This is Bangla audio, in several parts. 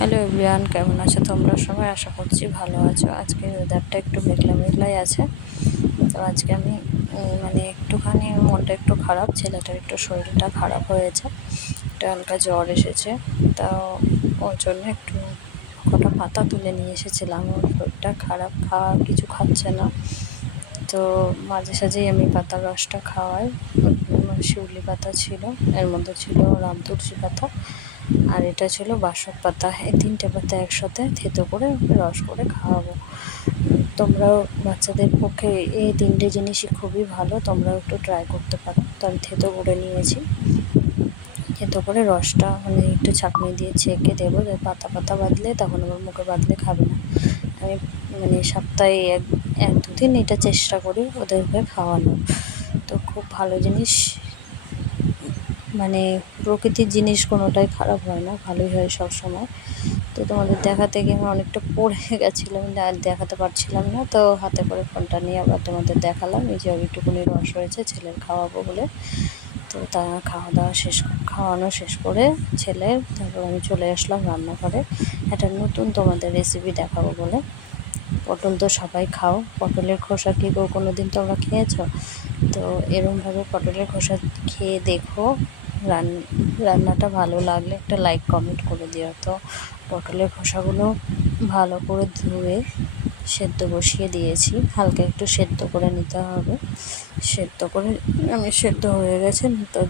হ্যালো এভরিওয়ান, কেমন আছো তোমরা সবাই? আশা করছি ভালো আছো। আজকে ওয়েদারটা একটু মেঘলা মেঘলাই আছে। তো আজকে আমি মানে একটুখানি মনটা একটু খারাপ, ছেলেটার একটু শরীরটা খারাপ হয়েছে, একটা হালকা জ্বর এসেছে। তাও ওর জন্য একটু কটা পাতা তুলে নিয়ে এসেছিলাম। ওর শরীরটা খারাপ, কিছু খাচ্ছে না। তো মাঝে সাঝেই আমি পাতার রসটা খাওয়াই। শিউলি পাতা ছিল, এর মধ্যে ছিল রামতুলসী পাতা, আর এটা ছিল বাসক পাতা। এই তিনটে পাতা একসাথে থেতো করে রস করে খাওয়াবো। তোমরাও বাচ্চাদের পক্ষে এই তিনটে জিনিসই খুবই ভালো, তোমরাও একটু ট্রাই করতে পারো। তো আমি থেতো করে নিয়েছি, থেতো করে রসটা মানে একটু ছাঁকনি দিয়ে ছেঁকে দেবো, যে পাতা পাতা বাঁধলে তখন আমার মুখে বাঁধলে খাবে না। আমি মানে সপ্তাহে এক দুদিন এটা চেষ্টা করি ওদেরকে খাওয়ানোর। তো খুব ভালো জিনিস, মানে প্রকৃতির জিনিস কোনোটাই খারাপ হয় না, ভালোই হয় সব সময়। তো তোমাদের দেখাতে গিয়ে আমি অনেকটা পড়ে গেছিলাম, আর দেখাতে পারছিলাম না। তো হাতে করে ফোনটা নিয়ে আবার তোমাদের দেখালাম। এই যে একটুকুনি রস হয়েছে, ছেলের খাওয়াবো বলে। তো তা খাওয়ানো শেষ করে ছেলে, তারপর আমি চলে আসলাম রান্নাঘরে। একটা নতুন তোমাদের রেসিপি দেখাবো বলে। পটল তো সবাই খাও, পটলের খোসা কি কোনো দিন তোমরা খেয়েছো? তো এরমভাবে পটলের খোসা খেয়ে দেখো। রান্নাটা ভালো লাগলে একটা লাইক কমেন্ট করে দিও। তো পটলের খোসাগুলো ভালো করে ধুয়ে সেদ্ধ বসিয়ে দিয়েছি, হালকা একটু সেদ্ধ করে নিতে হবে। সেদ্ধ করে আমি সেদ্ধ হয়ে গেছে, তো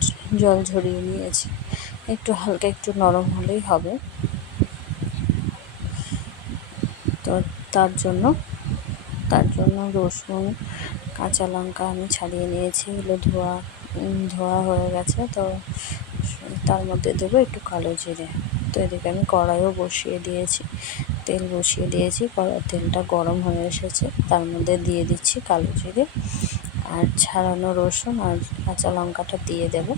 জল ঝরিয়ে নিয়েছি। একটু হালকা একটু নরম হলেই হবে। তো তার জন্য রসুন, কাঁচা লঙ্কা আমি ছাড়িয়ে নিয়েছি, এগুলো ধোয়া হয়ে গেছে। তো তার মধ্যে দেবো একটু কালো জিরে। তো এদিকে আমি কড়াইও বসিয়ে দিয়েছি, তেল বসিয়ে দিয়েছি। তেলটা গরম হয়ে এসেছে, তার মধ্যে দিয়ে দিচ্ছি কালো জিরে আর ছাড়ানো রসুন আর কাঁচা লঙ্কাটা দিয়ে দেব।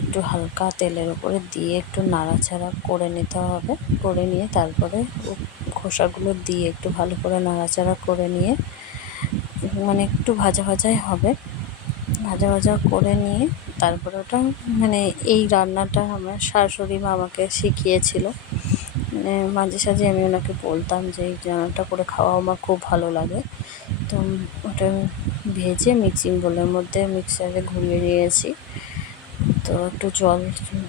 একটু হালকা তেলের উপরে দিয়ে একটু নাড়াচাড়া করে নিতে হবে। করে নিয়ে তারপরে খোসাগুলো দিয়ে একটু ভালো করে নাড়াচাড়া করে নিয়ে, মানে একটু ভাজা ভাজাই হবে, ভাজা ভাজা করে নিয়ে তারপরে ওটা মানে এই রান্নাটা আমার শাশুড়ি মা আমাকে শিখিয়েছিল। মানে মাঝে সাঝে আমি ওনাকে বলতাম যে এই রান্নাটা করে খাওয়া আমার খুব ভালো লাগে। তো ওটা ভেজে মিক্সিং বোলের মধ্যে মিক্সারে ঘুরিয়ে নিয়েছি। তো একটু জল,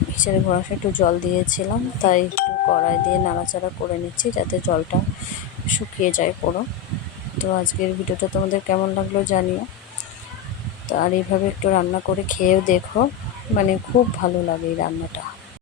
মিক্সারে ঘোরার একটু জল দিয়েছিলাম, তাই একটু কড়াই দিয়ে নাড়াচাড়া করে নিচ্ছি যাতে জলটা শুকিয়ে যায় পুরো। তো আজকের ভিডিওটা তোমাদের কেমন লাগলো জানিও। তো আর এইভাবে একটু রান্না করে খেয়েও দেখো, মানে খুব ভালো লাগে এই রান্নাটা।